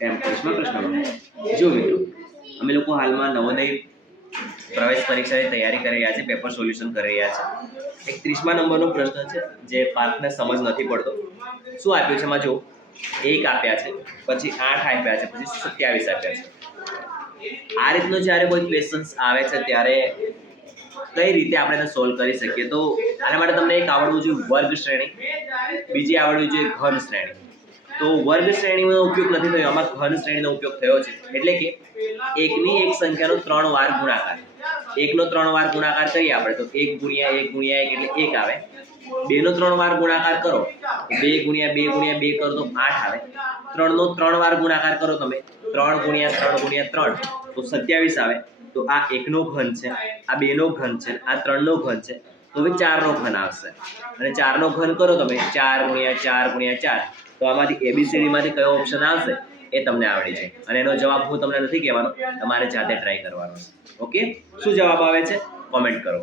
એમ પ્રશ્ન જો મિત્રો અમે લોકો હાલમાં નવોદય પ્રવેશ પરીક્ષાની તૈયારી કરી રહ્યા છે, પેપર સોલ્યુશન કરી રહ્યા છે। એક 30મા નંબરનો પ્રશ્ન છે જે પાર્થને સમજ નથી પડતો। શું આપ્યું છે એમાં જો 1 આપ્યા છે, પછી 8 આપ્યા છે, પછી 27 આપ્યા છે। આ રીતનો જ્યારે કોઈ ક્વેશ્ચન્સ આવે છે ત્યારે કઈ રીતે આપણે એને સોલ્વ કરી શકીએ? તો આના માટે તમને એક આવડવું જોઈએ વર્ગ શ્રેણી, બીજી આવડવી જોઈએ ઘન શ્રેણી। તો વર્ગ શ્રેણીનો ઉપયોગ નથી થયો, આમાં ઘન શ્રેણીનો ઉપયોગ થયો છે। એટલે કે એકની એક સંખ્યાનો 3 વાર ગુણાકાર, એકનો 3 વાર ગુણાકાર કરીએ આપણે તો 1 ગુણ્યા 1 ગુણ્યા 1 એટલે 1 આવે। 2 નો 3 વાર ગુણાકાર કરો 2 ગુણ્યા 2 ગુણ્યા 2 કરો તો 8 આવે। 3 નો 3 વાર ગુણાકાર કરો તમે 3 ગુણ્યા 3 ગુણ્યા 3 તો 27 આવે। તો આ 1 નો ઘન છે, આ 2 નો ઘન છે, આ 3 નો ઘન છે, તો હવે 4 નો ઘન આવશે। અને 4 નો ઘન કરો તમે 4 ગુણ્યા 4 ગુણ્યા 4 તો આમાંથી એબીસીડી માંથી કયો ઓપ્શન આવશે એ તમને આવડી જાય। અને એનો જવાબ હું તમને નથી કહેવાનો, તમારે જાતે ટ્રાય કરવાનો છે। ઓકે, શું જવાબ આવે છે કોમેન્ટ કરો।